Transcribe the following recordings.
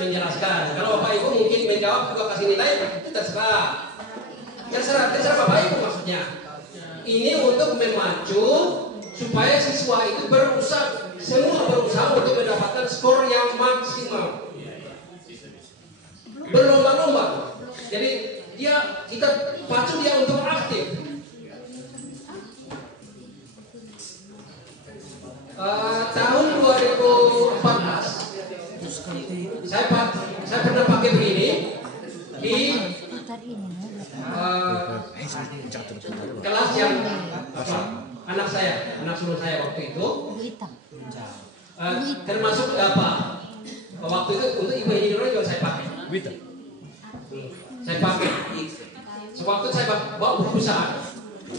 menjelaskan. Kalau Bapak Ibu mungkin menjawab juga kasih nilai, itu terserah. Terserah Bapak Ibu maksudnya. Ini untuk memacu supaya siswa itu semua berusaha untuk mendapatkan skor yang maksimal. Berlomba-lomba. Jadi kita pacu dia untuk aktif. Tahun 2014 saya pernah pakai begini di kelas yang anak sulung saya waktu itu, termasuk waktu itu untuk ibu ini juga saya pakai. Sewaktu saya bawa buku besar,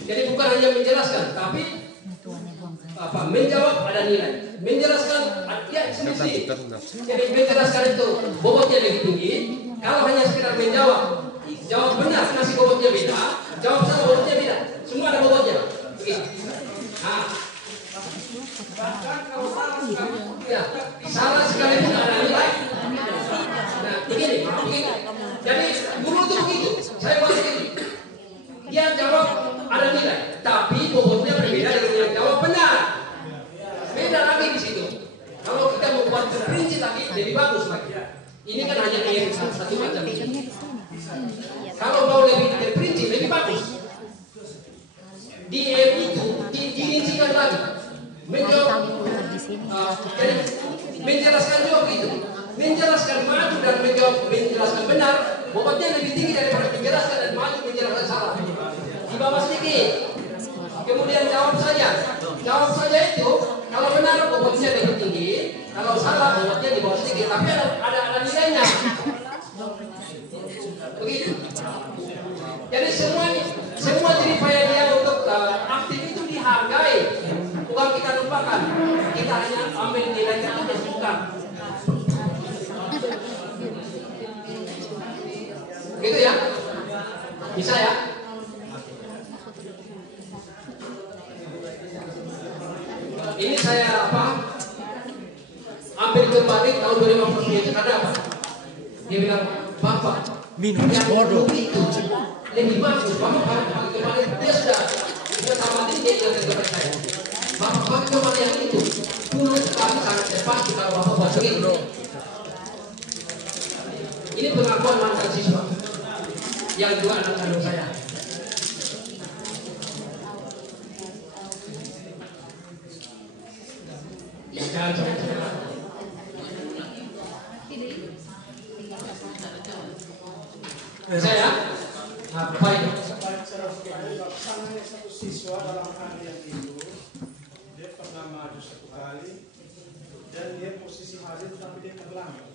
jadi bukan hanya menjelaskan, tapi menjawab ada nilai, menjelaskan ya semesti. Jadi menjelaskan itu bobotnya lebih tinggi. Kalau hanya sekedar jawab benar masih bobotnya beda, jawab salah bobotnya beda. Semua ada bobotnya. Begitu. Nah, bahkan kalau salah sekali pun ada nilai. Nah, begini. Jadi guru itu begitu. Saya buat begini. Dia jawab ada nilai, tapi bobotnya berbeda dengan yang jawab benar. Beda lagi di situ. Kalau kita membuat terperinci lagi lebih bagus lagi. Ini kan hanya kayak satu macam. Kalau mau lebih terperinci lebih bagus. Di EM itu dirincikan lagi. Menjelaskan juga gitu. Menjelaskan maju dan menjelaskan benar, bobotnya lebih tinggi daripada menjelaskan dan maju menjelaskan salah. Di bawah sedikit. Kemudian jawab saja itu. Kalau benar bobotnya lebih tinggi, kalau salah bobotnya di bawah sedikit. Tapi ada nilainya. Begitu. Jadi semua jeripaya dia untuk aktif itu dihargai. Bukan kita lupakan. Kita hanya ambil nilainya itu dan bukan. Gitu ya? Bisa ya? Ini saya ambil kembali tahun 2015 karena apa? Dia bilang, Bapak minum bodoh itu lebih bagus. Bapak pakai kembali, dia sudah sama dia kembali saya. Bapak pakai kembali yang itu. Dulu sekali sangat cepat kalau Bapak buat begini. Ini pengakuan mantan siswa yang dua anak kandung saya. Jangan sampai saya apa itu? Satu siswa dalam harian itu dia pernah maju satu kali dan dia posisi hadir tapi dia terlambat.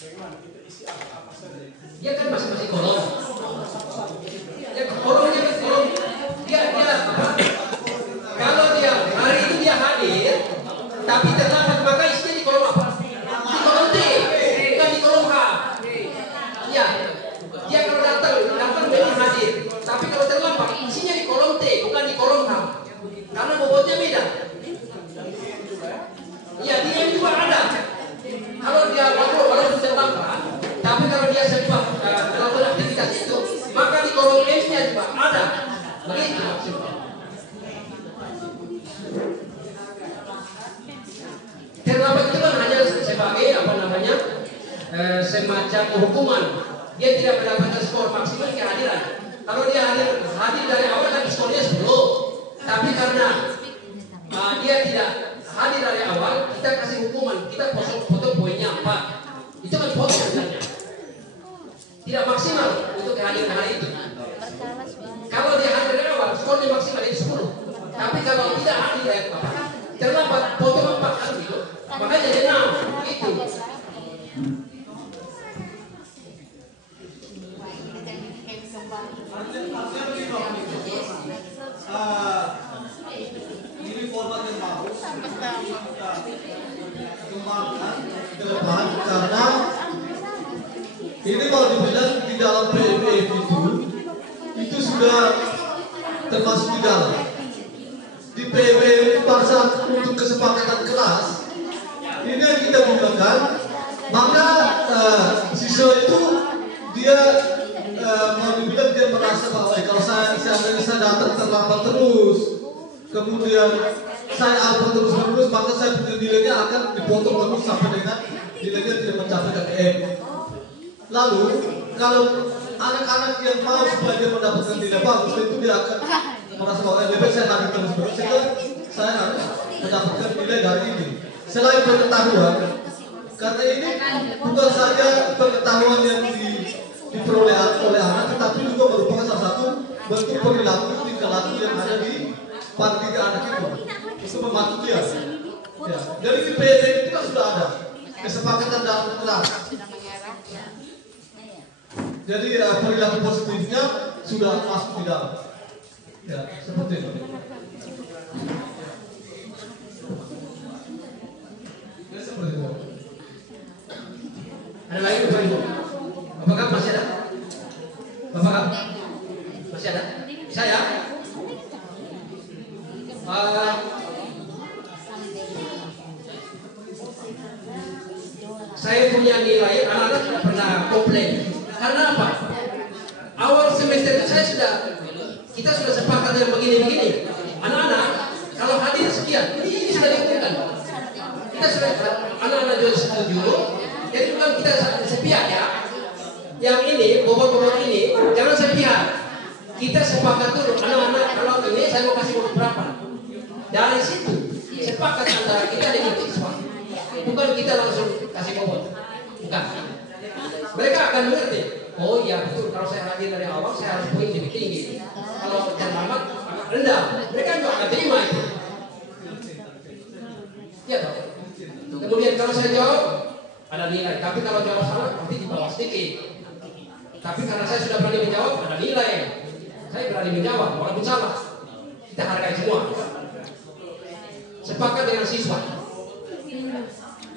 Bagaimana kita isi apa saja? Dia kan masih kolom. Ya kolomnya kolom. Dia kalau dia hari itu dia hadir tapi terlambat maka isinya di kolom apa? Di kolom T, bukan di kolom H. Ya. Dia kalau datang memang hadir, tapi kalau terlambat isinya di kolom T, bukan di kolom H. Karena bobotnya beda. Iya, di M juga ada. Kalau dia walaupun terlambat, tapi kalau dia sempat melakukan aktivitas itu, maka di kolom M-nya juga ada. Begitu maksudnya. Terlambat itu kan hanya sebagai semacam hukuman. Dia tidak mendapatkan skor maksimal kehadiran. Kalau dia hadir dari awal tapi skornya 10. Tapi karena dia tidak hadir dari awal, kita kasih hukuman, kita foto poinnya 4. Itu kan foto sebenarnya. Tidak maksimal untuk kehadiran hari itu. Kalau dia hadir dari awal, skornya maksimal itu 10. Tapi kalau tidak hadir dari awal, terlambat foto 4 kan gitu. Makanya jadi 6. Itu. Ini format yang bagus kita kembangkan ke depan karena ini kalau dibilang di dalam PMF itu sudah termasuk di dalam di PMF pada untuk kesepakatan kelas ini yang kita gunakan maka siswa itu dia mau dibilang dia merasa bahwa kalau saya datang terlambat terus, kemudian saya alfa terus maka saya punya nilainya akan dipotong terus sampai dengan nilainya tidak mencapai KKM. Lalu kalau anak-anak yang mau supaya dia mendapatkan nilai bagus, itu dia akan merasa bahwa lebih saya lagi terus sehingga saya harus mendapatkan nilai dari ini. Selain pengetahuan, karena ini bukan saja pengetahuan yang diperoleh oleh anak, tetapi juga merupakan salah satu bentuk perilaku tingkah laku yang ada di pada tiga anak itu untuk membantu dia. Ya. Dari di PB itu kan sudah ada kesepakatan dalam kelas. Jadi perilaku positifnya sudah masuk di dalam. Ya, seperti itu. Ya, seperti itu. Ada lagi Bapak Ibu? Bapak masih ada? Bapak masih ada? Saya? Saya punya nilai anak-anak tidak pernah komplain. Karena apa? Awal semester itu kita sudah sepakat dengan begini-begini. Anak-anak kalau hadir sekian, ini sudah diumumkan. Kita sudah anak-anak juga setuju. Jadi bukan kita sepihak ya. Yang ini, bobot-bobot ini, jangan sepihak. Kita sepakat dulu, anak-anak kalau ini saya mau kasih bobot berapa. Dari situ sepakat antara kita dengan siswa. Bukan kita langsung kasih bobot. Bukan. Mereka akan mengerti. Oh iya betul, kalau saya hadir dari awal saya harus poin lebih tinggi. Kalau terlambat agak rendah, mereka juga akan terima itu. Ya toh. Kemudian kalau saya jawab ada nilai, tapi kalau jawab salah nanti di bawah sedikit. Tapi karena saya sudah berani menjawab ada nilai. Saya berani menjawab walaupun salah. Kita hargai semua. Sepakat dengan siswa.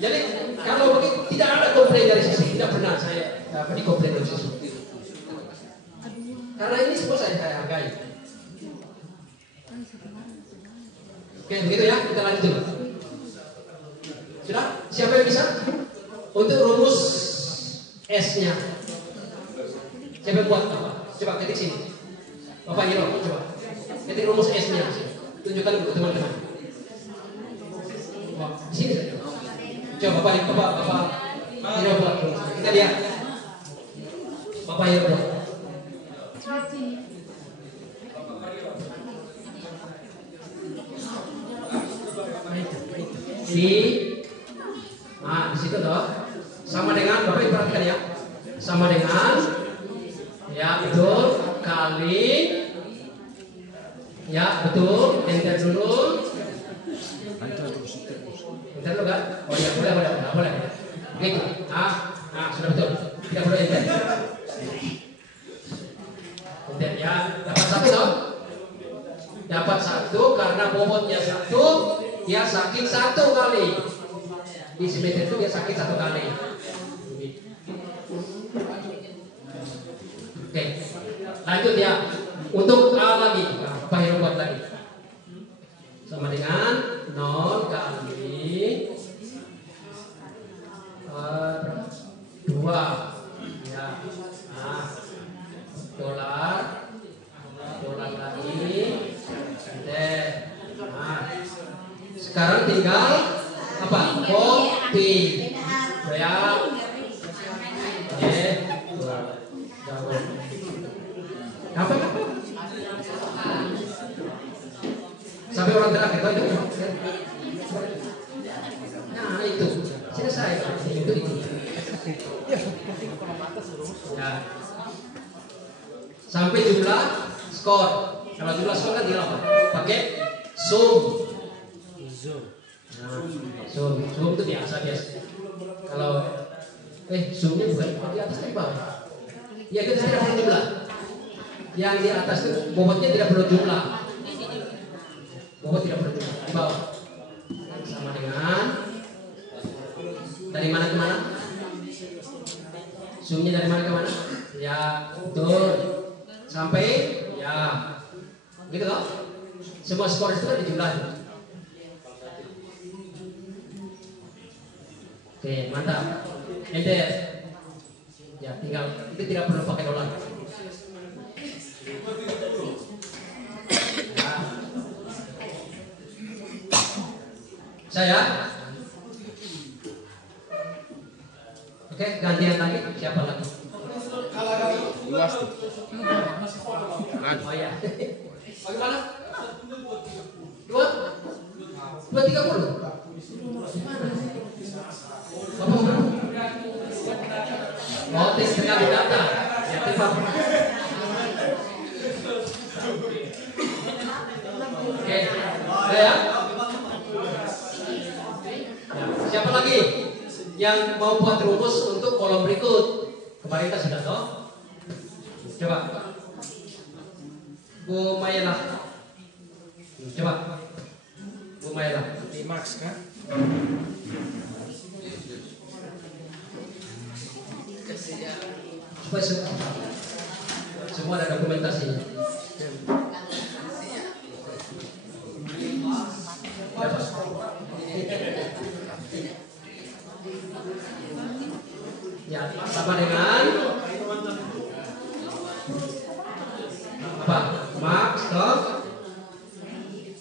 Jadi kalau begitu tidak ada komplain dari siswa, tidak pernah saya dikomplain dari siswa. Karena ini semua saya hargai. Oke, begitu ya, kita lanjut. Sudah? Siapa yang bisa? Untuk rumus S-nya. Siapa yang buat? Coba ketik sini. Bapak Hiro, coba. Ketik rumus S-nya. Tunjukkan dulu teman-teman. Di sini saja. Coba Bapak Hiro buat. Kita lihat. Bapak Hiro buat. Di situ toh sama dengan Bapak Ibu perhatikan ya, sama dengan ya betul kali ya betul enter dulu kan? Oh ya boleh begitu sudah betul, tidak perlu enter ya dapat satu toh, dapat satu karena bobotnya satu, dia sakit satu kali. Di semester itu dia sakit satu kali. Oke, lanjut ya. Untuk A lagi, Pak Hero buat lagi. Sama dengan 0 kali 2 ya. Dolar lagi. Sekarang tinggal apa? Kopi. Ya. Apa? Sampai orang terakhir itu. Nah, itu. Selesai. Itu. Ya. Sampai jumlah skor. Kalau jumlah skor kan tinggal apa? Pakai sum. Zoom itu biasa. Kalau zoomnya bukan di atas tapi bawah. Ya itu tidak perlu jumlah. Yang di atas itu bobotnya tidak perlu jumlah. Bobot tidak perlu jumlah di bawah. Sama dengan dari mana ke mana? Zoomnya dari mana ke mana? Ya betul. Sampai ya gitu loh. Semua skor itu kan dijumlahin. Oke, mantap. Enter. Ya, tinggal itu tidak perlu pakai dolar. Nah. Saya. Oke, gantian lagi. Siapa lagi? Luas tuh. Oh ya. Bagaimana? 2.30. Oh, tes sekali data. Ya, tiba. Oke, ya. Siapa lagi yang mau buat rumus untuk kolom berikut? Kemarin kita sudah tahu. Coba, Bu Mayela. Coba, Bu Mayela. Di Max kan? Supaya semua ada dokumentasinya. Ya, sama dengan apa? Max, toh?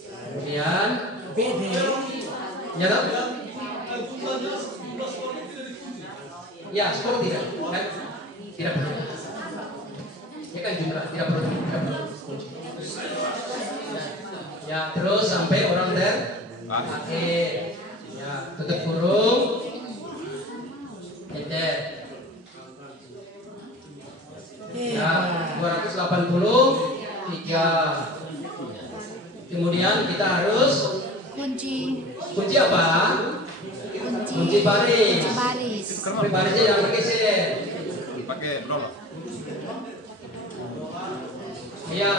Kemudian BD. ya toh? Ya, skor tidak, kan? Tidak perlu. Ya kan juga tidak perlu. Ya, terus sampai orang akhir. Ya, tutup kurung. Enter. Ya, 283. Kemudian kita harus kunci apa? Kunci baris. Kunci barisnya yang bergeser. Pakai roller. Ya.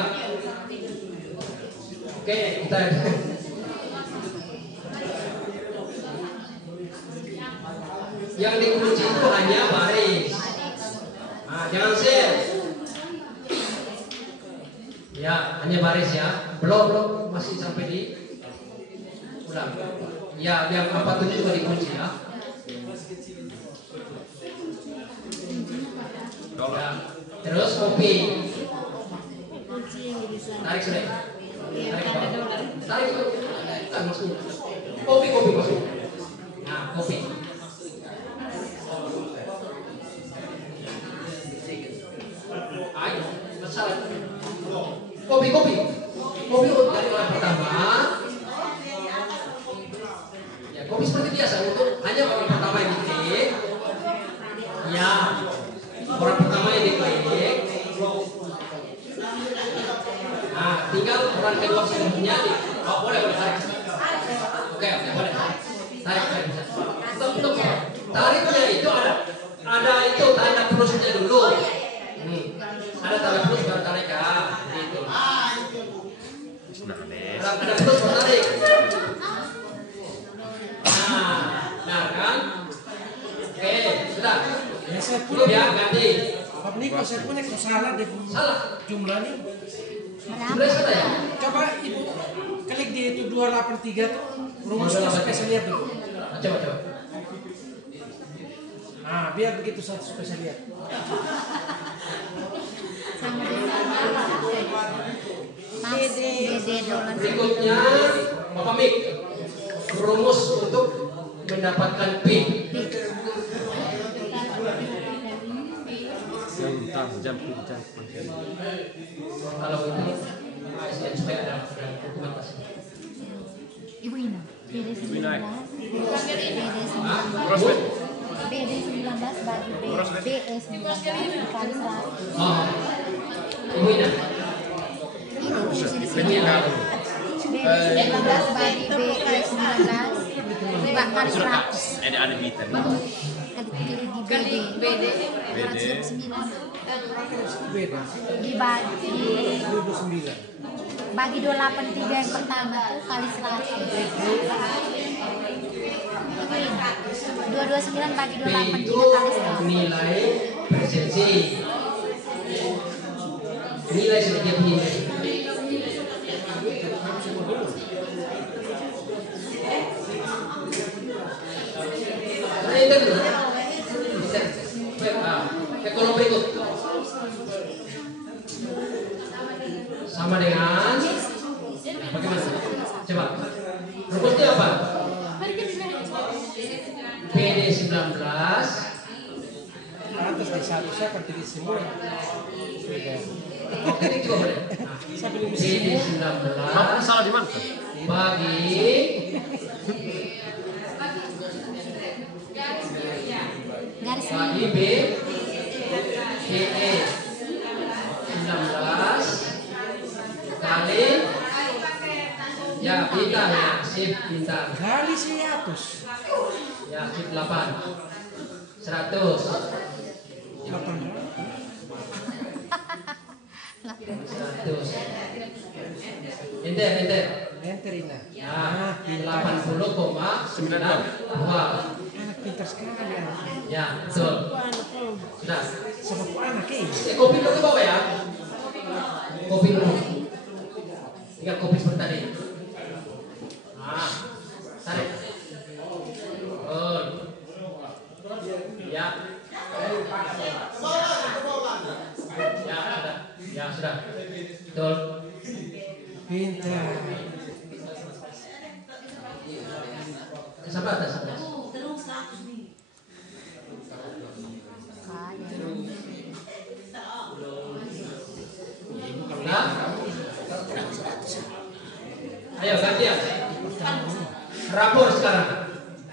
Oke, kita yang dikunci itu hanya baris. Nah, jangan share. Ya, hanya baris ya. Belum masih sampai di ulang. Ya, yang 47 juga dikunci ya. Ya. Terus kopi. Tarik sudah. Tarik. Kan masuk. Kopi masuk. Nah, kopi. Ayo, masalah. Kopi dari orang pertama. Ya, kopi seperti biasa untuk hanya orang pertama yang diklik. Ya, orang pertama yang diklik. Nah, tinggal orang kedua selanjutnya. Oh, boleh tarik. Oke, boleh. Tarik bisa. Untuk tariknya itu ada itu tanda plusnya dulu. Ada tanda plus baru tarik ya. Gitu. Ada plus baru tarik. Nah kan? Oke, sudah. Ya saya Belum ya, ganti. Apa nih kok saya punya salah deh. Salah. Jumlahnya. Jumlahnya salah ya? Coba ibu klik di itu 283 tuh rumusnya supaya saya lihat dulu. Coba. Nah, biar begitu saya supaya saya lihat. Berikutnya Bapak Mik, rumus untuk mendapatkan P. Jam. Kalau itu supaya ada dokumentasi. Ibu Ina, BD 19 BD 19 bagi BE 19 dikali 100. Oh, Ibu Ina. BD 19 bagi BE 19 dibakar 100. Ada meter. Kali BD 109 dibagi 283 yang pertama tuh kali 100. 229 bagi 283 P itu kali 100. nilai presensi. Nilai sedikit nilai. Nah, itu dulu. Cek kolom berikut. Sama dengan bagaimana? Coba. Rumusnya apa? PD 19 Atas D1 saya akan pilih semua. ini juga boleh. PD 19 Salah di mana? bagi Garis bagi B DE 19 kali ya pintar ya sip pintar Kali 100. ya sip 8 100 100 enter Enter ini. ya 80,92 Anak pintar sekali anak. ya betul sudah Sepupu anak ini. kopi dulu ke bawah ya kopi dulu tinggal kopi seperti tadi nah tarik ya ya sudah betul Pintar. sampai atas nah ayo gantian rapor sekarang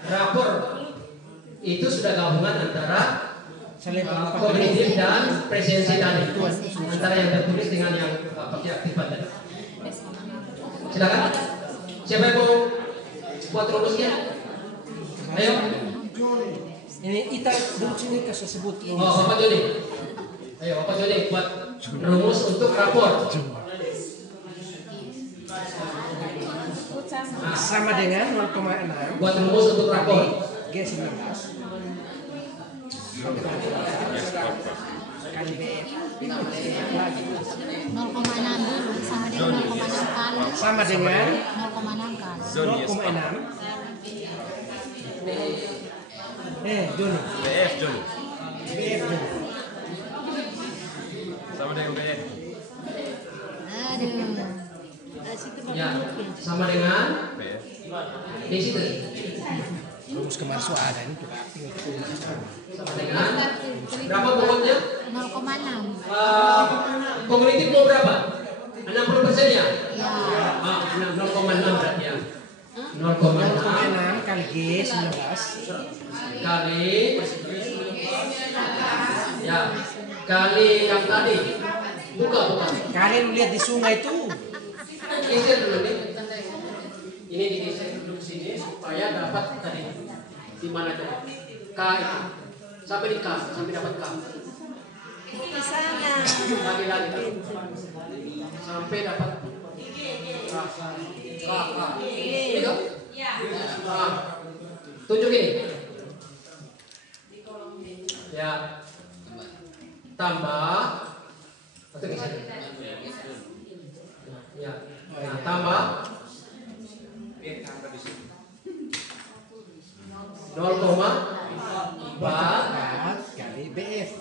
rapor itu sudah gabungan antara kognitif dan presensi tadi antara yang tertulis dengan yang pakai aktifan tadi silakan siapa yang mau buat rumusnya ayo Ini kita duduk sini kasih sebut. Bapak Joni ayo Bapak Joni buat rumus untuk rapor Sama dengan 0,6 buat rumus untuk rapor G19 kali BF lagi 0,6 dulu sama dengan 0,6 kali. sama dengan 0,6 kali. 0,6 Joni BF Joni. BF Joni Sama dengan BF. Aduh. ya sama dengan BF. di situ rumus kemarin ada ini sama dengan berapa bobotnya 0,6. kognitif mau berapa 60% ya Ya. 0,6 berarti ya 0,6 0,6 kali G19 kali ya kali yang tadi buka kalian lihat di sungai itu geser dulu nih ini digeser dulu sini supaya dapat tadi di mana tadi K itu sampai di K sampai dapat K Di sana. lagi sampai dapat K ini kan tunjuk ini ya tambah atau geser ya nah, tambah 0,4 kali BF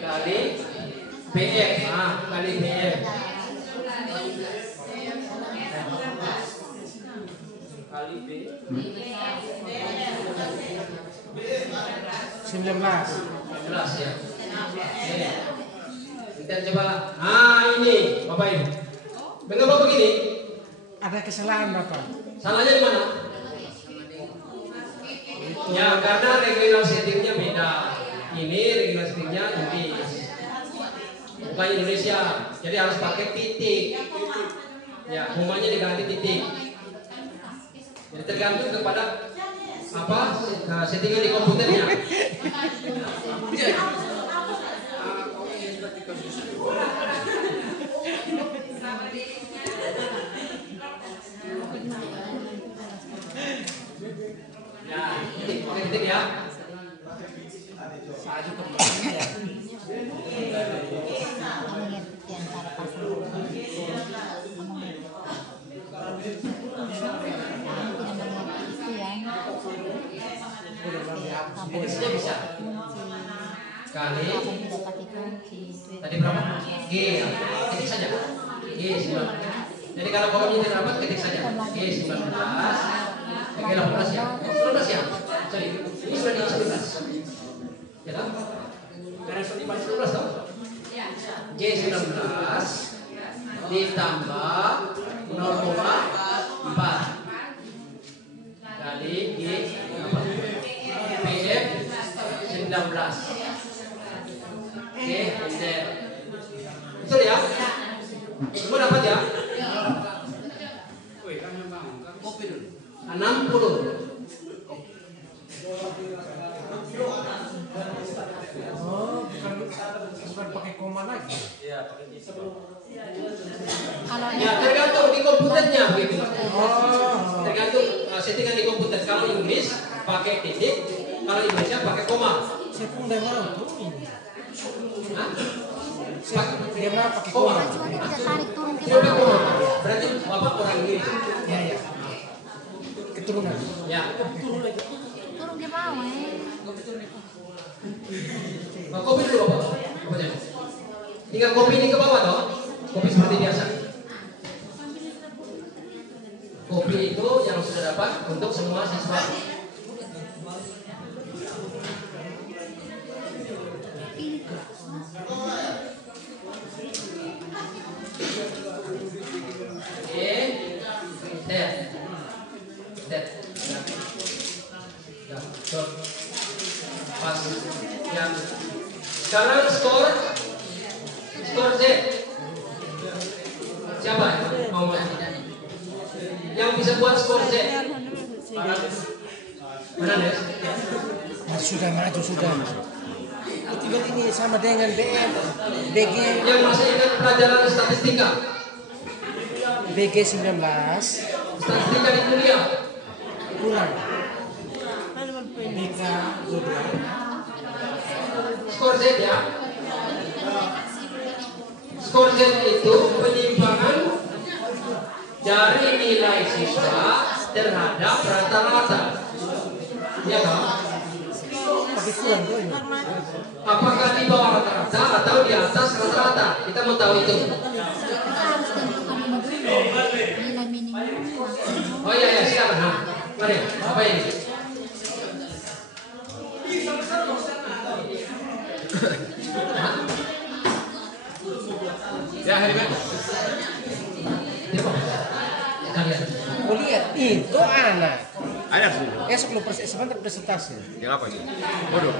kali BF kali BF kali B 19 jelas ya kita coba ini Bapak Ibu mengapa begini ada kesalahan Bapak salahnya di mana ya karena regional settingnya beda ini regional settingnya Inggris bukan Indonesia jadi harus pakai titik ya umumnya diganti titik jadi tergantung kepada apa settingan di komputernya ya titik ya saya juga mengerti ya Kamu ngerti antara pasangan. Kamu ngerti. Kamu tidak mengerti itu ya. Inggrisnya bisa kali Tidak pakai kunci. tadi berapa? G ya. Ketik saja. G 19. Jadi kalau kolomnya tidak dapat ketik saja. G 19. G 18 ya. 19 ya. Sorry. Ini sudah di 19. Ya kan? Karena sudah dibaca 19 toh? G 19 ditambah 0,4 kali G PF 19. Oke, enter. Betul ya? Semua dapat ya? 60. Oh, bukan pakai koma lagi. Kalau Ya, tergantung di komputernya begitu. Tergantung settingan di komputer. Kalau Inggris pakai titik, kalau Indonesia pakai koma. Saya pun udah mau tuh. Hah? Dia mau pakai Koma. koma. kecuali tidak tarik turun ke Dia pakai koma. bawah. Berarti Bapak orang Inggris. Ya ya. Keturunan. Ya. Turun ke bawah. Nah, kopi dulu Bapak. Bapak jangan. Tinggal kopi ini ke bawah toh. Kopi seperti biasa. Kopi itu yang sudah dapat untuk semua siswa. Oke, set. Ya, betul. Pas. Yang sekarang skor Z. Siapa yang mau maju? Yang bisa buat skor Z? Fernandes. Sudah maju sudah. Tiba ini sama dengan BG Yang masih ingat pelajaran statistika? BG 19 Statistika di kuliah. kurang. BK 12. Skor Z ya. Skor Z itu penyimpangan dari nilai siswa terhadap rata-rata. Ya kan? Tapi kurang tuh ini. Apakah di bawah rata-rata atau di atas rata-rata? Kita mau tahu itu. Kita harus tentukan ini dulu. Nilai minimum maksimum. Oh iya ya, silakan. Nah, mari. Apa ini? Ya, Herimen. Ini apa? Kalian. Oh lihat itu anak. Ada sih. Esok lu sebentar presentasi. Yang apa ini? Bodoh.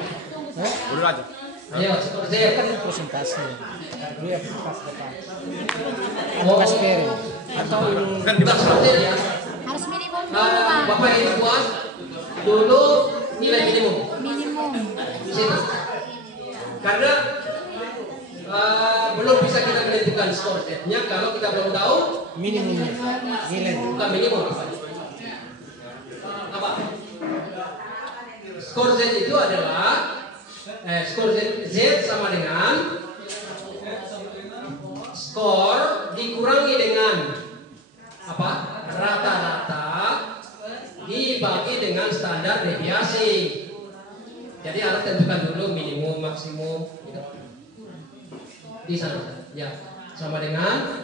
Hah? Bodoh aja. Ayo, skor Z. Kan lu presentasi. Lu yang pas depan. Atau pas piring. Atau ini Kan di Bukan skor Z ya. Harus minimum dulu, Bang. Bapak ini buat dulu nilai minimum. Minimum. Sini. Karena belum bisa kita menentukan skor Z-nya kalau kita belum tahu minimumnya nilai. bukan minimum. Apa? Skor Z itu adalah skor Z sama dengan skor dikurangi dengan apa? Rata-rata dibagi dengan standar deviasi. Jadi harus tentukan dulu minimum, maksimum, gitu. Di sana, ya, sama dengan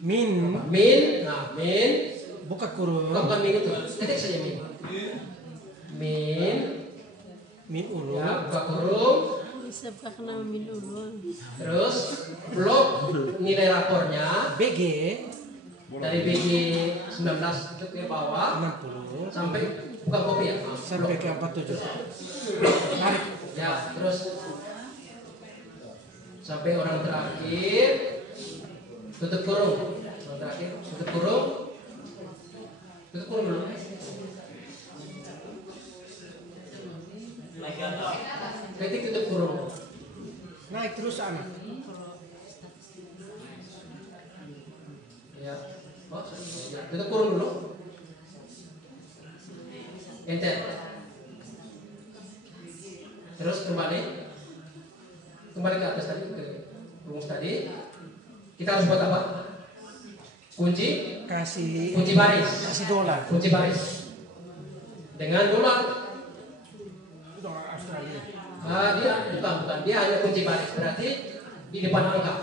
Min min. Nah, min, buka kurung. bukan min itu, ketik saja min. Min, Min ulu. ya, buka kurung. Terus blok nilai rapornya BG dari BG 19 ke bawah 60 sampai bukan kopi ya. sampai ke 47. Tarik. Ya, terus sampai orang terakhir tutup kurung. Orang terakhir tutup kurung. Tutup kurung dulu. Ketik tutup kurung. Naik terus anak. Ya. Oh, ya. Tutup kurung dulu. Enter. Terus kembali ke atas tadi, ke rumus tadi. Kita harus buat apa? Kunci Kasih baris. kasih dolar. Kunci baris dengan dolar. Dolar Australia. Dia bukan. Dia hanya kunci baris. Berarti di depan angka.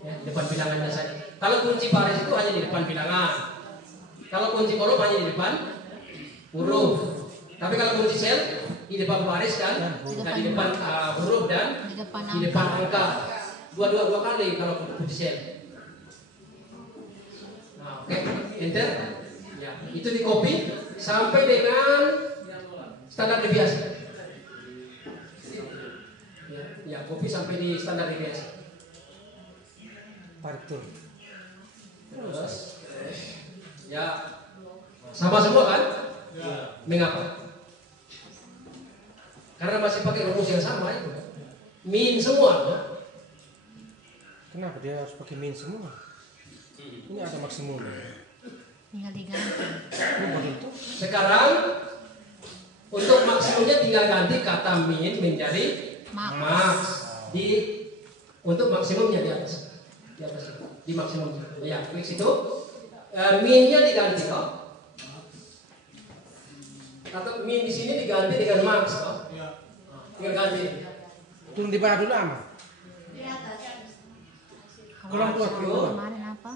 Ya, di depan bilangannya saja. Kalau kunci baris itu hanya di depan bilangan. Kalau kunci kolom hanya di depan huruf. Tapi kalau kunci sel di depan baris kan, di depan huruf dan di depan angka. Dua kali kalau kunci sel. Nah, oke. Enter. Ya, itu di copy sampai dengan standar deviasi. Ya, copy sampai di standar deviasi. Partur. Terus, ya sama semua kan? Mengapa? Karena masih pakai rumus yang sama itu. Min semua. Kenapa dia harus pakai min semua? Ini ada maksimum. Tinggal diganti. Sekarang untuk maksimumnya tinggal ganti kata min menjadi max. Untuk maksimumnya di atas itu, di maksimumnya. Ya, klik situ. Minnya diganti kok. Atau min di sini diganti dengan max kok. Tinggal ganti. Turun di bawah dulu ama. Keluar. Kemarin apa?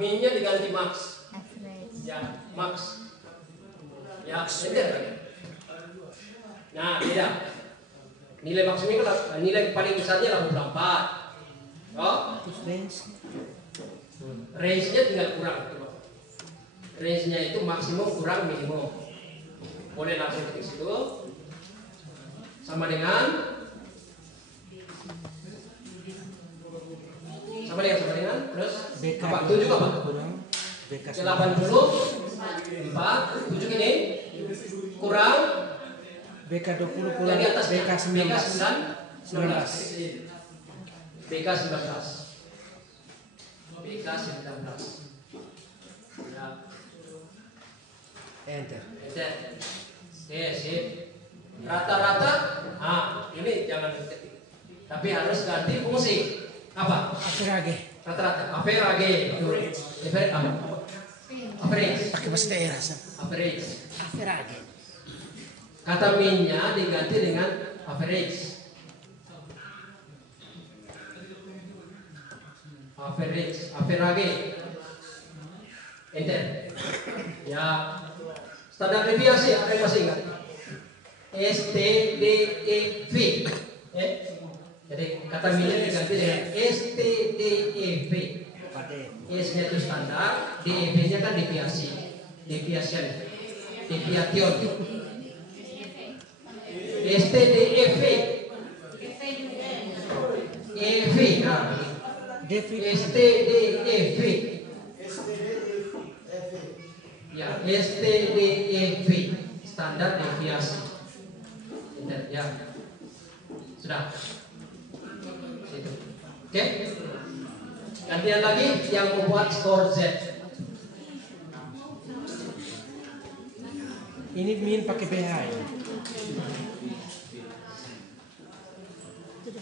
Minnya diganti max. Average. Ya, max. Ya, enter. Nah, beda. Nilai maksimumnya kan nilai paling besarnya 84. Oh, range-nya tinggal kurang. Range-nya itu maksimum kurang minimum. Boleh langsung ke situ. Sama dengan terus BK apa? 7 apa? BK 80 4 7 ini kurang BK 20 kurang yang di atas BK 19 BK 19 ya. Enter. Oke, sip. Rata-rata ini jangan ketik. Tapi harus ganti fungsi. Apa? Average. Rata-rata. Average. Average. Pakai bahasa daerah. Average. Average. Kata min-nya diganti dengan average. Average. Enter. Ya. Standar deviasi apa yang masih ingat? STDEV. Jadi kata min-nya diganti dengan STDEV. S-nya itu standar, DEV-nya kan deviasi. Deviation. STDEV. EV. STDEV. Ya, STDEV. Standar deviasi. Ya. Sudah. Situ. Oke. Gantian lagi yang membuat skor Z. Ini min pakai BH ya.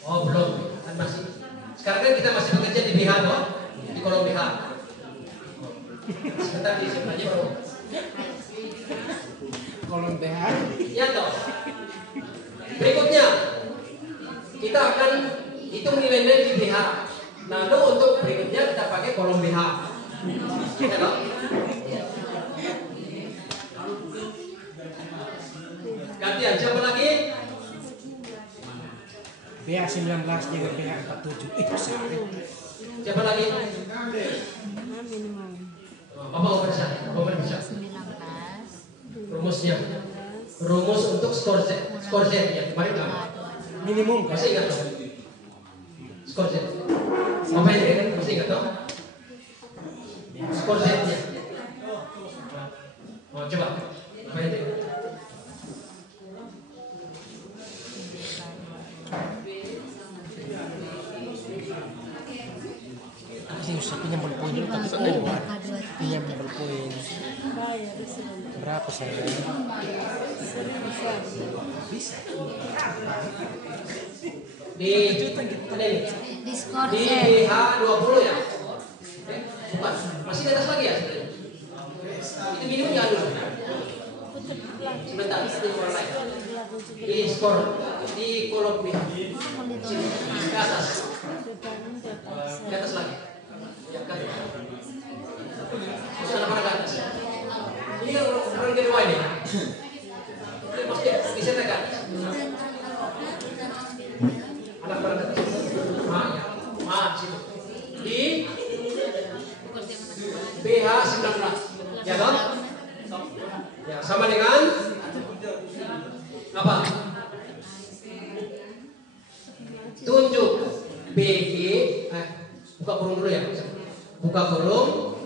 Oh, belum. Kan masih. Sekarang kan kita masih bekerja di BH toh? Di kolom BH. Sebentar di sini aja, Bro. Kolom BH. Ya toh. Berikutnya kita akan hitung nilai-nilai di BH. Lalu untuk berikutnya kita pakai kolom BH. Ya toh? Gantian siapa lagi? BH 19 dengan BH 47. Itu sehari. Siapa lagi? Bapak bisa. 19. Rumusnya. Rumus untuk skor Z. Skor Z-nya. Kemarin apa? Minimum kan? Masih ingat toh? Skor Z. Bapak ini masih ingat toh? Skor Z-nya. Oh, coba. Bapak ini. Usah pinjam poin dulu tapi pinjam poin. Berapa saya? Bisa. Di skor Di Z. BH 20 ya? Bukan, masih di atas lagi ya? Itu minimumnya dulu. Sebentar, itu orang lain. di skor di kolom B sini ke atas lagi ya kan terus anak ke atas ini orang kedua ini pasti bisa tekan anak ke atas situ di BH 19 ya toh ya sama dengan apa? Tunjuk BG, buka kurung dulu ya. Buka kurung,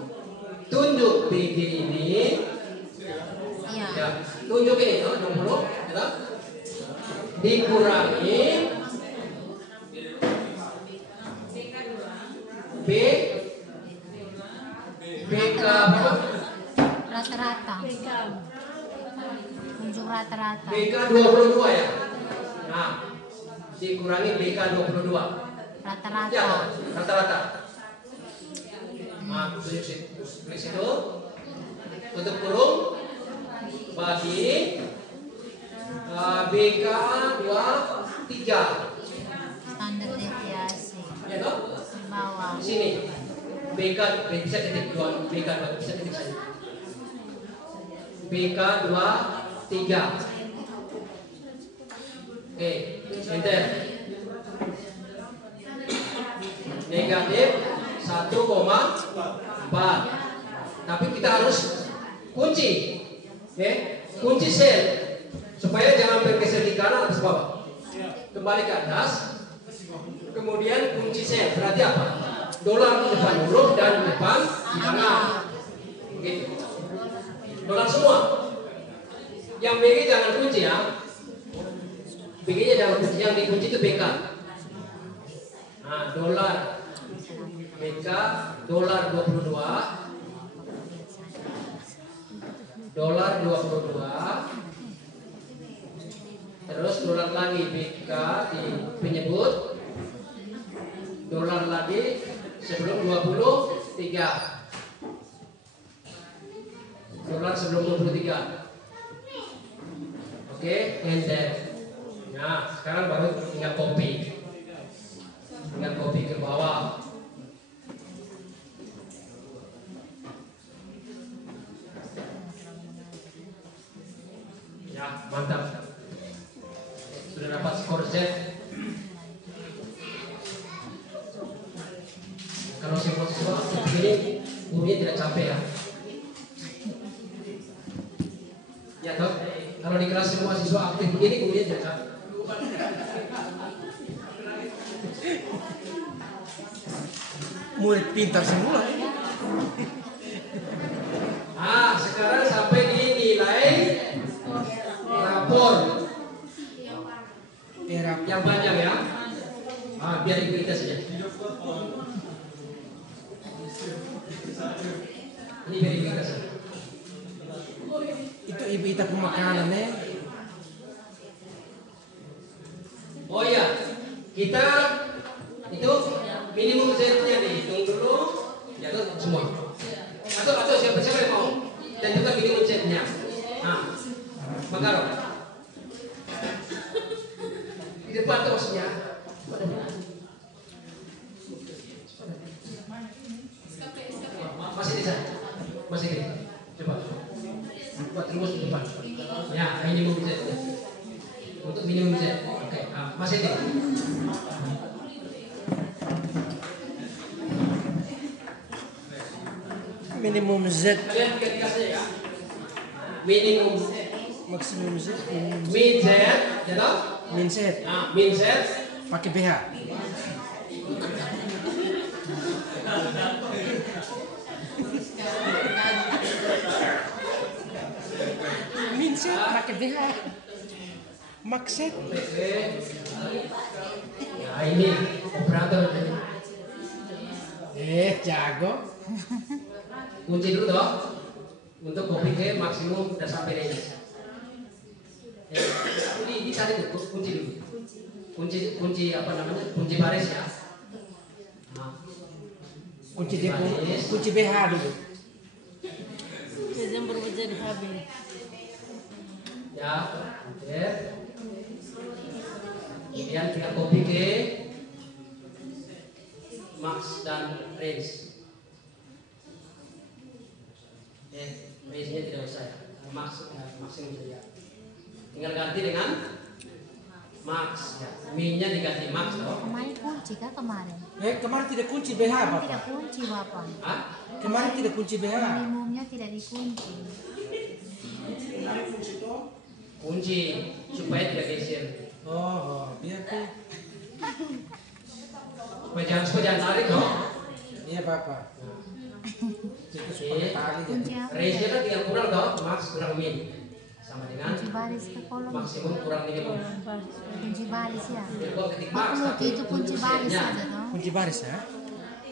tunjuk BG ini, ya, tunjuk ini, 60, ya, dikurangi BK berapa? Rata-rata. Tunjuk rata-rata. BK 22 ya. Nah, dikurangi BK 22. Rata-rata. Ya, rata-rata. Nah, tulis situ. Tutup kurung. Bagi BK 23. Standar deviasi. Ya toh? Di bawah. Di sini. BK bisa titik 2, BK 2 bisa titik saja. BK 23. Oke, enter. Negatif 1,4. Tapi kita harus kunci. Oke, kunci sel supaya jangan bergeser di kanan atas bawah. Kembali ke atas. Kemudian kunci sel berarti apa? Dolar di depan huruf dan di depan di kanan. Begitu. Dolar semua. Yang BG jangan kunci ya. BG-nya jangan kunci, yang dikunci itu BK. Nah, dolar BK, dolar 22. Dolar 22. Terus dolar lagi BK di penyebut. Dolar lagi sebelum 23. Dolar sebelum 23. Oke, enter. Nah, sekarang baru tinggal copy. Tinggal copy ke bawah. Ya, mantap. Sudah dapat skor Z. Kalau siswa begini, gurunya tidak capek ya. Ya toh, kalau di kelas semua siswa aktif begini, gurunya tidak capek. Murid pintar semua. Sekarang sampai di nilai rapor yang panjang ya. Biar ibu kita saja. Ini biar ibu kita saja. Itu ibu kita pemakanan ya. Oh iya, kita itu minimum Z-nya dihitung dulu, ya tuh semua. Atau siapa yang mau, dan juga minimum Z-nya. Nah, Makaro. Di depan tuh maksudnya. Masih di sana, masih di. Coba, buat terus di depan. Ya, minimum Z. Untuk minimum Z. Oke, masih di. Minimum Z. Kalian tiga saja ya. Minimum Z. Maksimum Z. Min Z, ya toh? Min Z. Min Z. Pakai BH. Min Z pakai BH. Max Z. Nah ini operator. Jago. Kunci dulu toh. Untuk copy ke maksimum udah sampai range. Ini cari dulu kunci dulu. Kunci apa namanya? Kunci baris ya. Kunci BH dulu. Yang berubah jadi HB. Ya, oke. Kemudian kita copy ke max dan range. Range-nya tidak usah ya. Maksimum saja. Tinggal ganti dengan max ya. Min-nya diganti max loh. Kemarin kunci kah kemarin? Kemarin tidak kunci BH Bapak. Tidak kunci Bapak. Hah? Kemarin tidak kunci BH. Minimumnya tidak dikunci. Kunci supaya tidak geser. Oh, biar tuh. Supaya jangan tarik loh. Iya Bapak. Itu Oke. supaya tali jadi. Kunci apa? Range-nya kan tinggal kurang toh, max kurang min. Sama dengan Kunci baris ke kolom. maksimum kurang minimum. Kunci baris ya. Jadi kalau ketik max Maklum tapi itu kunci untuk baris setnya. saja toh. Kunci baris ya.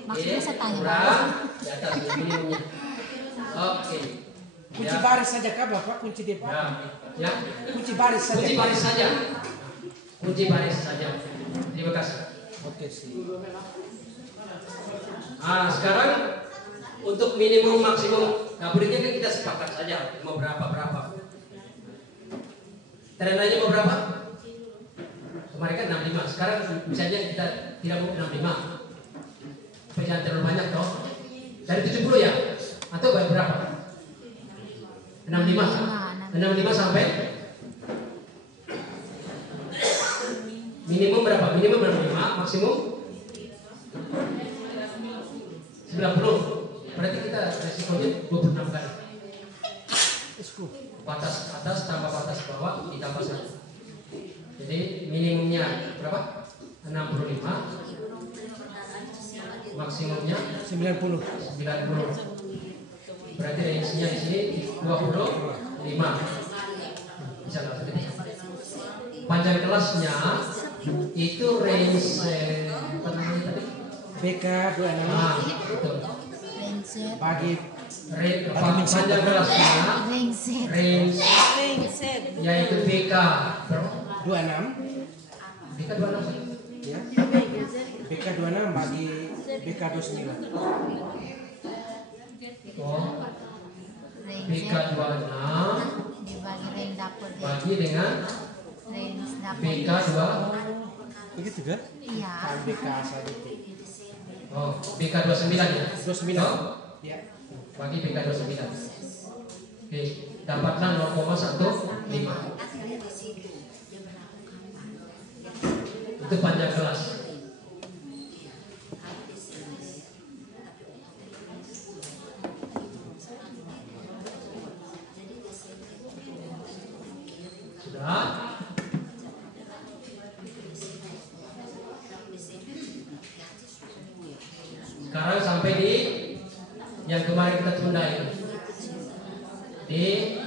Maksudnya saya tanya kurang baris. di atas minimumnya. Oke. Kunci Ya. baris saja kah Bapak? Kunci di Ya. Ya. kunci baris saja. Kunci baris saja. Kunci baris saja. Terima kasih. Oke sih. Nah, sekarang untuk minimum maksimum dapurnya kan kita sepakat saja mau berapa. Trenanya mau berapa? Kemarin kan 65. Sekarang misalnya kita tidak mau 65. Supaya jangan terlalu banyak toh. Dari 70 ya? Atau berapa? 65. 65 sampai minimum berapa? Minimum 65, maksimum 90. Berarti kita resikonya 26 kali. Batas atas tambah batas bawah ditambah 1. Jadi minimumnya berapa? 65. Maksimumnya 90. 90. Berarti range-nya di sini 25. Bisa nggak begitu? Panjang kelasnya itu range apa namanya tadi? BK 26 Betul. Lengser. bagi Panjang kelasnya Lengser. range yaitu BK berapa? 26 BK 26. ya. BK 26 bagi BK 29. Oh, BK Lengser 26 dibagi range dapur di bagi dengan range dapur. BK 2. Begitu kan? Iya. BK saja. Oh, BK 29 ya? 29. Oh, Ya. bagi BK 29. Oke, dapatlah 0,15. Itu panjang kelas. Sudah. Sekarang sampai di yang kemarin kita tunda ini. Di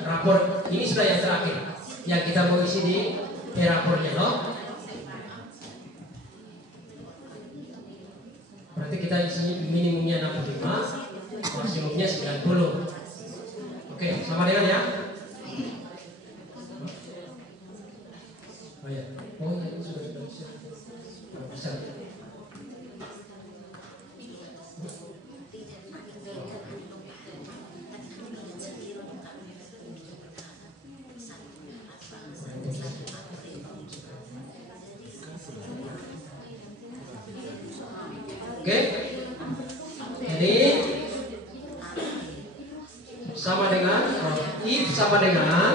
rapor ini sudah yang terakhir yang kita mau isi di rapornya, no? Berarti kita isi minimumnya 65, maksimumnya 90. Oke, sama dengan ya? Oh ya, ini sudah bisa. Bisa. Oke, jadi sama dengan if sama dengan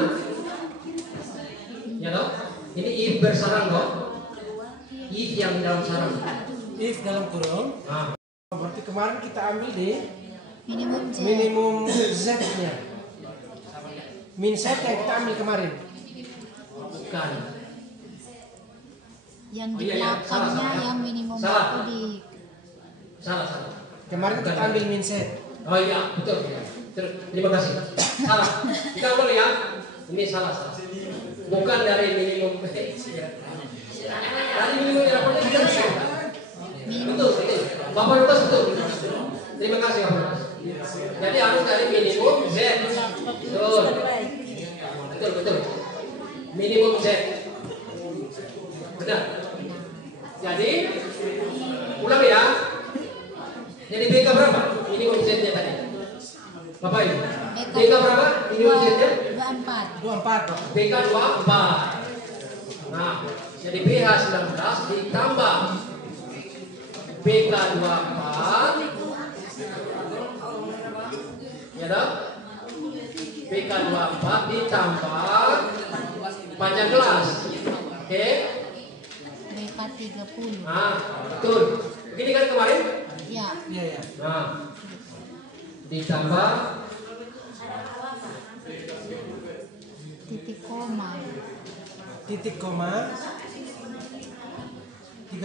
ya toh, ini if bersarang toh, if yang dalam sarang. If dalam kurung, Nah, berarti kemarin kita ambil di Minimum Z. minimum Z-nya. Min Z yang kita ambil kemarin. bukan. Yang Oh, di iya, iya. Salah, belakangnya salah. yang minimum Salah. dapur di Salah. Kemarin kita ambil min Z. Oh iya, betul. Terima kasih. Salah. Kita ulang ya. Ini salah. Bukan dari minimum. Dari minimum rapornya kita bisa. Betul. Bapak Lukas betul. Terima kasih Bapak Lukas. Jadi harus dari minimum Z. Betul. Minimum Z. Benar. Jadi ulang ya. Jadi BK berapa? Minimum Z-nya tadi. Bapak Ibu. BK berapa? Minimum Z-nya? 24. 24. BK 24. Nah, Jadi BH 19 ditambah BK 24, ya dong? BK 24 ditambah panjang kelas, oke? BK 30. Nah, betul. Begini kan kemarin? Ya. Iya ya. Nah, ditambah Titik koma. Titik koma 30.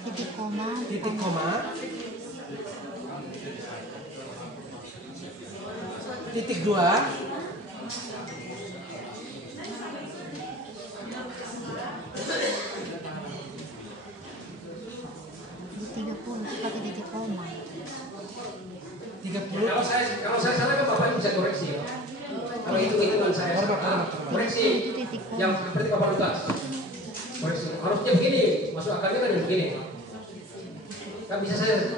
Titik koma. Titik koma. Titik 2. Di 30 pakai titik koma. 30. kalau saya salah kan Bapak bisa koreksi. Kalau hitungan saya salah, koreksi. Yang seperti Bapak Lukas. Koreksi. Harusnya begini, masuk akalnya kan yang begini. Kan bisa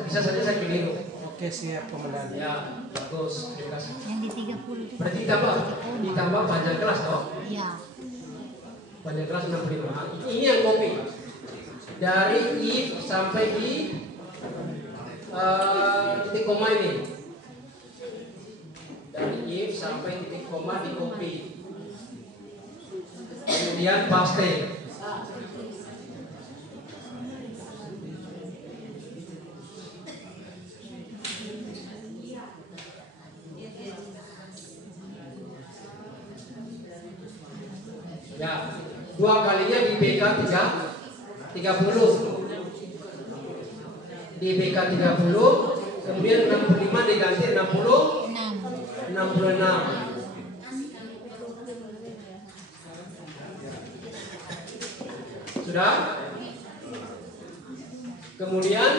saja saya keliru. Oke, siap komandan. Ya, bagus. Terima kasih. Yang di 30 itu Berarti pakai ditambah panjang kelas toh. Iya. Panjang kelas 65. Ini yang kopi. Dari if sampai di titik koma ini. Dari if sampai titik koma di copy. Kemudian paste. Ya, dua kalinya di BK 30. Di BK 30, kemudian 65 diganti 66. 6. Sudah? Kemudian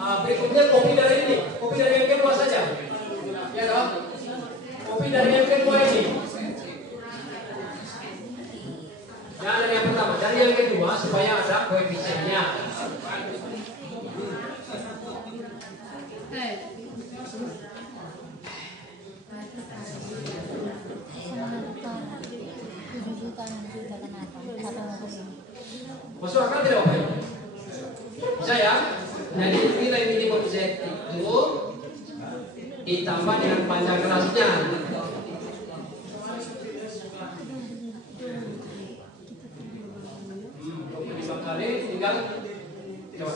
berikutnya kopi dari ini. Kopi dari yang kedua saja. Ya toh? Kopi dari yang kedua ini. Jangan dari yang pertama, dari yang kedua supaya ada koefisiennya. Masuk akal tidak Bapak Ibu? Bisa ya? Jadi nilai minimum Z itu ditambah dengan panjang kelasnya. 25 kali tinggal coba.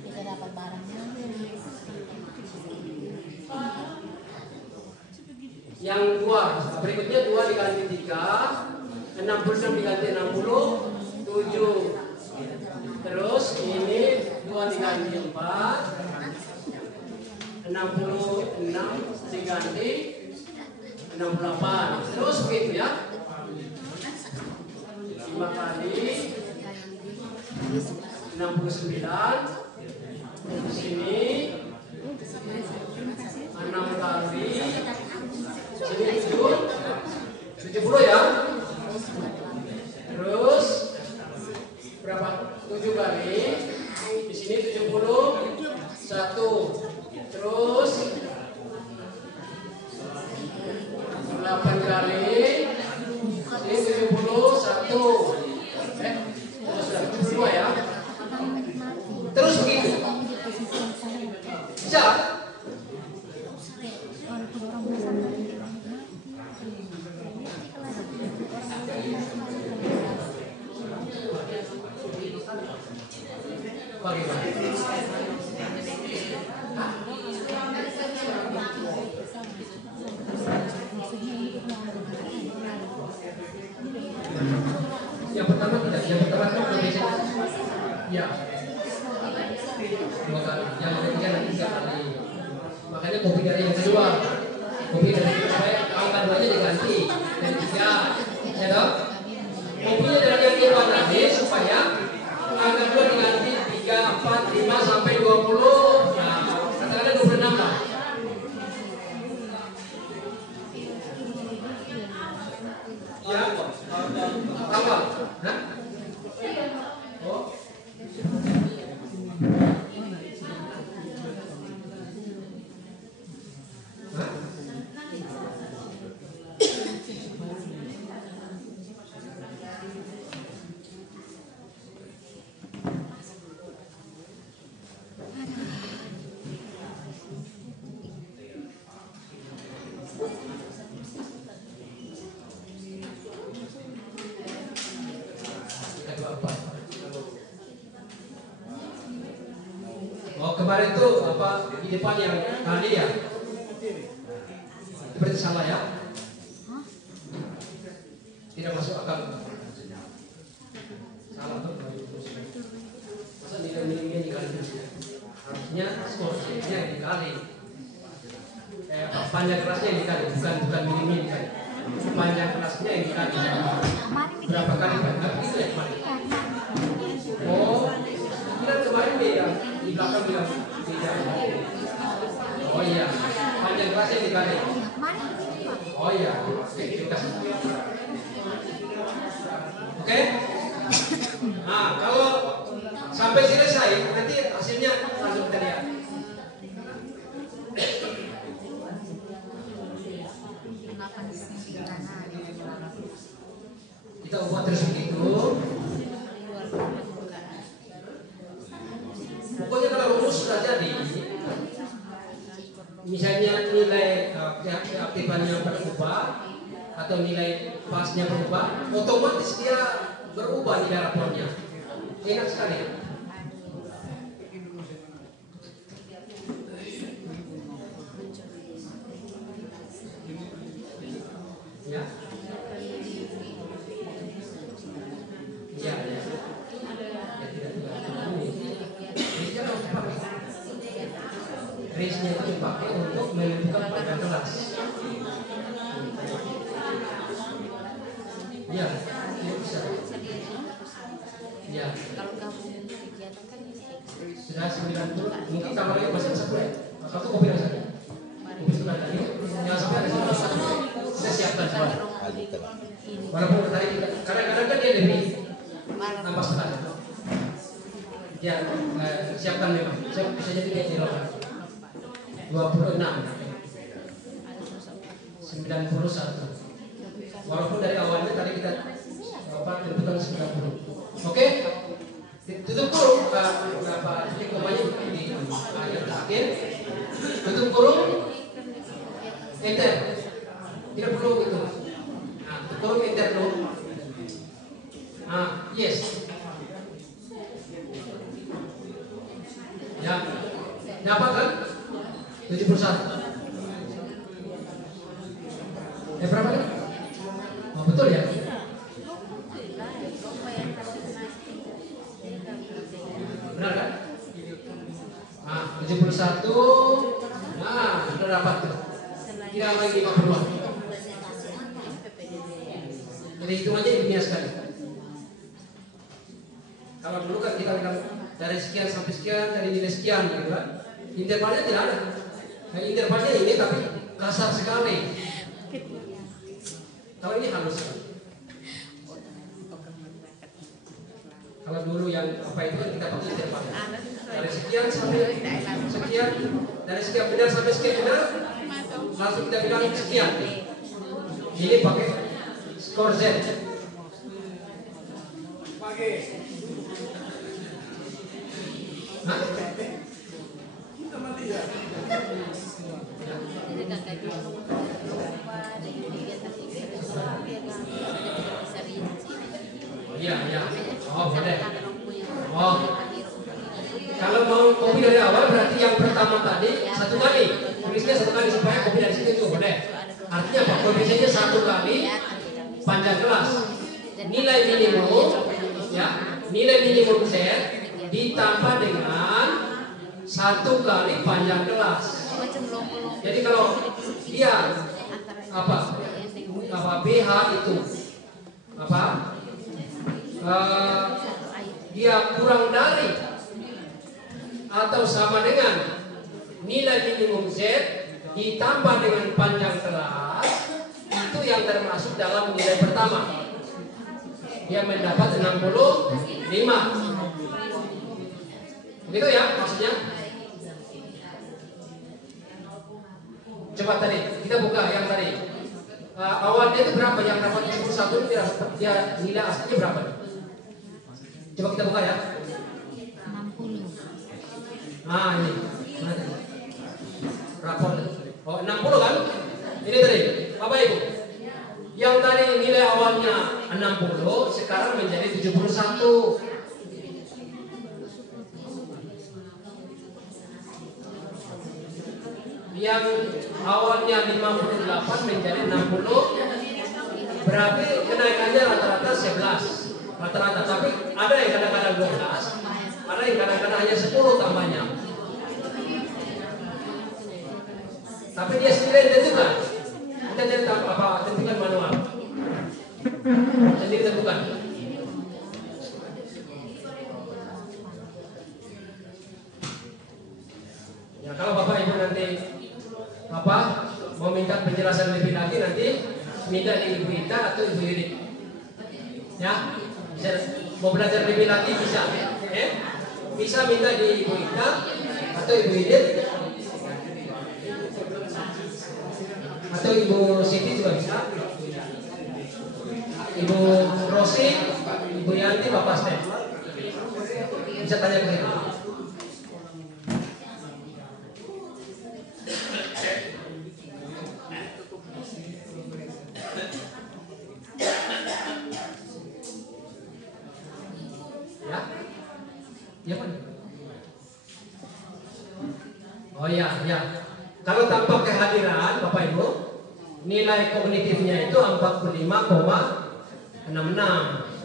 Kita dapat barangnya. Yang dua, berikutnya 2 diganti 3, 66 diganti 60, 7. Terus ini 2 diganti 4, 66 diganti 68. Terus begitu ya. 5 kali 69. Di sini 6 kali. Sini 70 ya. Terus berapa? 7 kali. Di sini 70 1. Terus 8 kali. Ini 70 1. Sudah 72 ya. Terus begitu. Bisa? Yang pertama tidak, yang pertama itu biasanya ya 2 kali, yang ketiga nanti 3 kali. Makanya kopi dari yang kedua, kopi dari angka 2-nya diganti dari 3, ya dong? Kopinya dari yang kedua tadi supaya angka 2 diganti 3, 4, 5 sampai 20, nah katakanlah 26 lah. Ya, apa? Hah? Oh. Hah? di depan yang tadi ya. Itu berarti salah ya. Tidak masuk akal. Salah tuh. Masa nilai-nilainya dikali terus ya? Harusnya skornya yang dikali. Panjang kelasnya yang dikali, bukan milimnya dikali. Panjang kelasnya yang dikali. Berapa kali Pak? Itu ya kemarin. Oh, kita kemarin dia di belakang bilang tidak. Oh iya, panjang kelasnya dikali. Oh iya, oke. Nah, kalau sampai selesai nanti hasilnya langsung kita lihat. Kita ubah terus begitu. Pokoknya kalau rumus sudah jadi, misalnya nilai keaktifannya berubah atau nilai pasnya berubah, otomatis dia berubah nilai rapornya. Enak sekali. Ya. Ya, ya. Ya, tidak. Range-nya itu dipakai untuk menentukan panjang kelas. Ya, bisa. Ya. Sudah 90. Mungkin kamarnya masih satu ya. Satu kopi yang satu. Kopi sudah tadi. Jangan sampai ada satu. Saya siapkan semua. Walaupun tadi kadang-kadang kan dia lebih tambah setengah. Ya, siapkan memang. Saya bisa jadi dia di lokal. 26 91. Walaupun dari awalnya tadi kita tentukan 90. Oke? Tutup kurung titik komanya di ayat terakhir. Tutup kurung, enter. Tidak perlu gitu. Nah, tutup kurung, enter dulu. Nah, yes. Ya, dapat kan? 71. Berapa kan? Oh, betul ya? Benar kan? Nah, 71. Nah, sudah dapat tuh. Tidak lagi 50. Jadi hitungannya ilmiah sekali. Kalau dulu kan kita bilang dari sekian sampai sekian, dari nilai sekian gitu kan. Intervalnya tidak ada. Nah, intervalnya ini tapi kasar sekali. Kalau ini halus. Kalau dulu yang apa itu kan kita pakai interval. Dari sekian sampai sekian, dari sekian benar sampai sekian benar, langsung kita bilang sekian. Ini pakai skor Z. Pakai. Hah? Iya, iya. Oh, boleh. Oh. Kalau mau kopi dari awal berarti yang pertama tadi satu kali. Tulisnya satu kali supaya kopi dari situ juga boleh. Artinya apa? Koefisiennya satu kali panjang kelas. Nilai minimum, ya, nilai minimum Z ditambah dengan satu kali panjang kelas. Jadi kalau dia apa BH itu apa dia kurang dari atau sama dengan nilai minimum Z ditambah dengan panjang kelas, itu yang termasuk dalam nilai pertama. Dia mendapat 65. Begitu ya maksudnya? Coba tadi kita buka yang tadi. Awalnya itu berapa? Yang dapat 71 dia nilai aslinya berapa? Coba kita buka ya. 60. Nah ini. Mana? Rapor. Oh 60 kan? Ini tadi. Bapak Ibu. Yang tadi nilai awalnya 60 sekarang menjadi 71. yang awalnya 58 menjadi 60, berarti kenaikannya rata-rata 11 rata-rata, tapi ada yang kadang-kadang 12, ada yang kadang-kadang hanya 10 tambahnya. Tapi dia sendiri yang tentukan. Kita tidak tahu apa, tentukan manual. Sendiri tentukan. Ya, kalau Bapak Ibu nanti mau minta penjelasan lebih lagi, nanti minta di Ibu Ita atau Ibu Yudit. Ya, bisa mau belajar lebih lagi bisa. Bisa minta di Ibu Ita atau Ibu Yudit atau Ibu Siti juga bisa. Ibu Rosi, Ibu Yanti, Bapak Stef. Bisa tanya ke situ. Ya kan? Oh ya. Kalau tanpa kehadiran Bapak Ibu, nilai kognitifnya itu 45,66.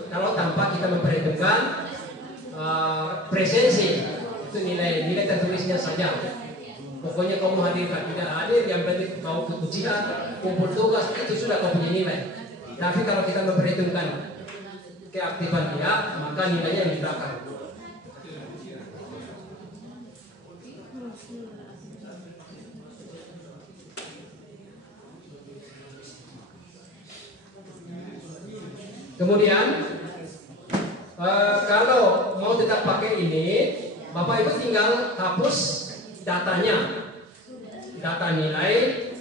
Kalau tanpa kita memperhitungkan presensi, itu nilai tertulisnya saja. Pokoknya kamu hadirkan, tidak hadir, yang penting kau ujian, kumpul tugas, itu sudah kau punya nilai. Tapi kalau kita memperhitungkan keaktifan dia, maka nilainya yang di belakang. Kemudian kalau mau tetap pakai ini, Bapak Ibu tinggal hapus datanya, data nilai,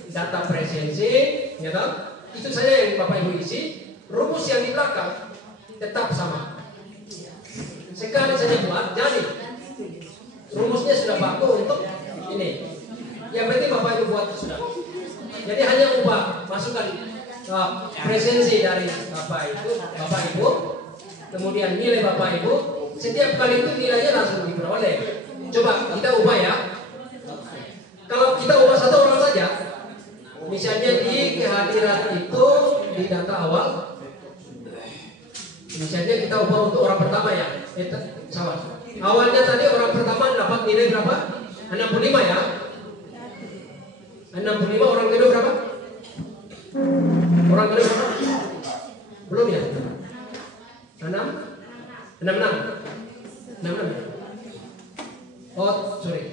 data presensi, ya kan? Itu saja yang Bapak Ibu isi. Rumus yang di belakang tetap sama. Sekali saja buat, jadi rumusnya sudah baku untuk ini. Yang penting Bapak Ibu buat sudah. Jadi hanya ubah, masukkan presensi dari Bapak Ibu, kemudian nilai Bapak Ibu. Setiap kali itu nilainya langsung diperoleh. Coba kita ubah ya. Kalau kita ubah satu orang saja, misalnya di kehadiran itu di data awal, misalnya kita ubah untuk orang pertama ya. Sama. Awalnya tadi orang pertama dapat nilai berapa? 65 ya. 65, orang kedua berapa? Orang kedua berapa? Belum ya? 66. Oh, sorry.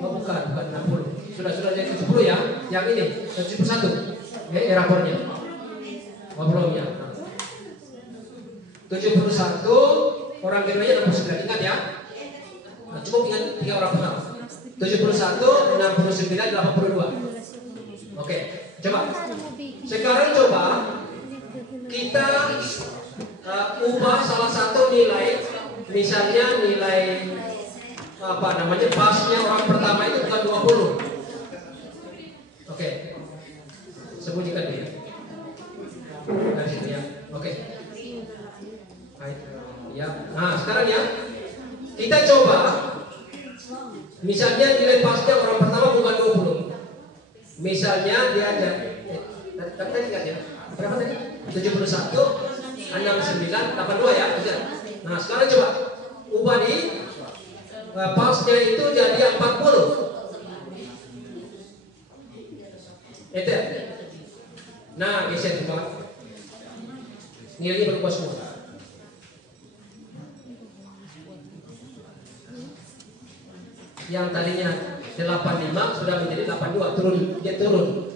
Oh, bukan 60. Sudah jadi 70 ya. Yang ini 71. Rapornya. Oh, belum ya. 71, orang keduanya 69. Ingat ya. Nah, cukup ingat 3 orang pertama. 71, 69, 82. Oke, coba. Sekarang coba kita ubah salah satu nilai, misalnya nilai pasnya orang pertama itu bukan 20. Oke. Sembunyikan dia. Dari situ ya. Oke. Baik. Ya. Nah, sekarang ya. Kita coba misalnya nilai pasnya orang pertama bukan 20. Misalnya dia ada tadi enggak ya? Berapa tadi? 71, 69, 82 ya. Nah, sekarang coba ubah di pasnya itu jadi 40. Itu. Nah, geser coba. Nilainya berubah semua. Yang tadinya 85 sudah menjadi 82, dia turun.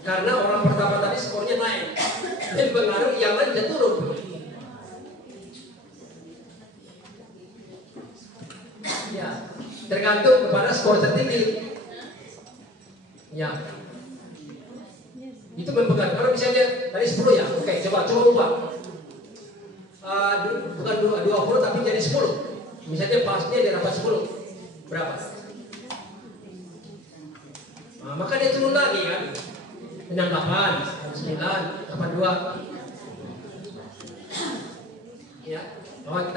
Karena orang pertama tadi skornya naik, dan pengaruh yang lain dia turun. Ya, tergantung kepada skor tertinggi. Ya, itu mempengaruhi. Kalau misalnya tadi 10 ya, oke, coba ubah. Bukan 20 tapi jadi 10. Misalnya pasnya dia dapat 10, berapa? Nah, maka dia turun lagi kan, 68, 9, 82. Ya, orang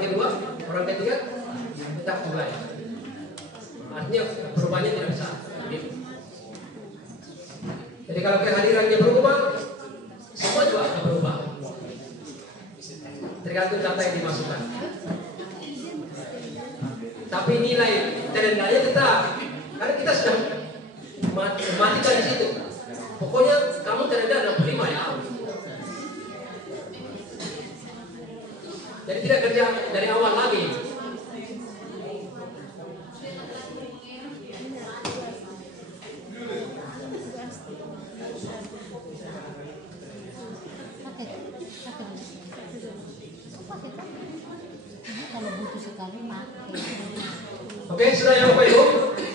kedua, orang ketiga tetap juga ya. artinya perubahannya tidak besar. Jadi kalau kehadirannya berubah, semua juga akan berubah. Tergantung data yang dimasukkan. Tapi nilai terendahnya tetap, karena kita sudah matikan di situ. Pokoknya kamu terendah 65 ya. Jadi tidak kerja dari awal lagi. Kalau butuh sekali pakai. Oke, sudah ya Bapak Ibu?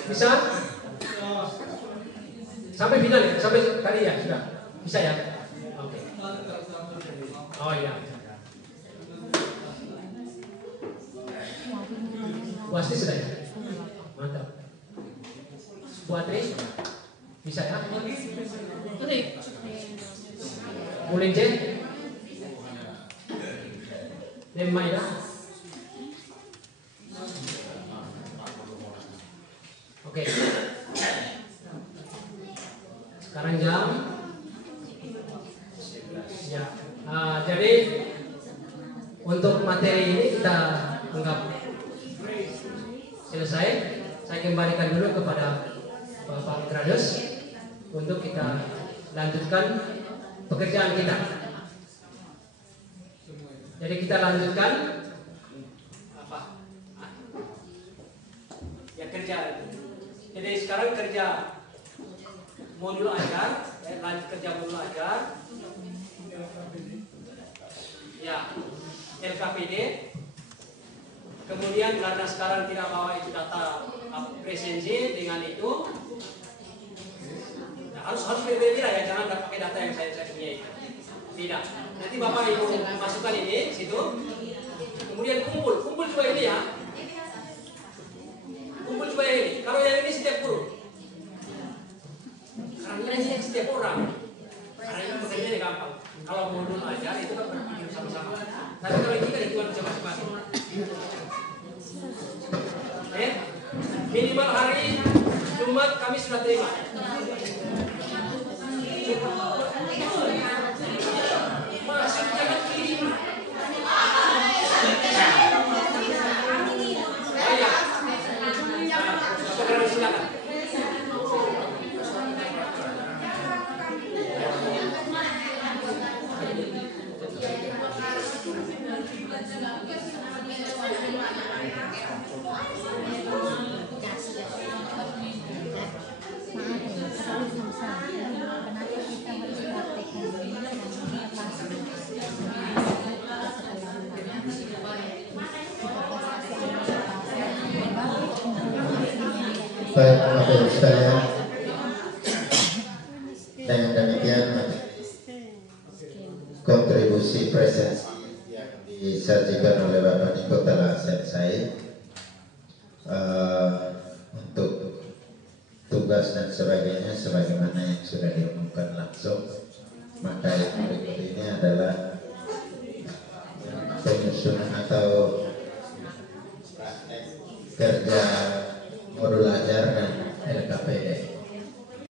Bisa? Sampai final ya? Sampai tadi ya? Sudah? Bisa ya? Oke. Oh iya. Pasti sudah ya? Mantap. Bu Atri? Bisa ya? Mulin Jen? Maida? Oke. Sekarang jam ya. Jadi untuk materi ini kita anggap selesai. Saya kembalikan dulu kepada Bapak Grades untuk kita lanjutkan pekerjaan kita. Jadi kita lanjutkan apa? Ya kerja. Jadi sekarang kerja modul ajar, lanjut kerja modul ajar. Ya, LKPD. Kemudian karena sekarang tidak bawa itu data presensi dengan itu, nah, harus berbeda ya, jangan pakai data yang saya punya itu. Tidak. Nanti Bapak Ibu masukkan ini situ. Kemudian kumpul juga ini ya. Kumpul juga yang ini. Kalau yang ini setiap guru. Karena ini setiap orang. Karena ini pekerjaannya gampang. Kalau modul ajar itu kan berpikir sama-sama. Tapi kalau ini kan itu bisa masing-masing. Minimal hari Jumat kami sudah terima. Masuk jangan kirim. Ayah. Sekarang silakan. Baik, Bapak Ibu sekalian, dengan demikian kontribusi presensi yang disajikan oleh Bapak Niko telah selesai. Untuk tugas dan sebagainya sebagaimana yang sudah diumumkan langsung, maka yang berikut ini adalah penyusunan atau kerja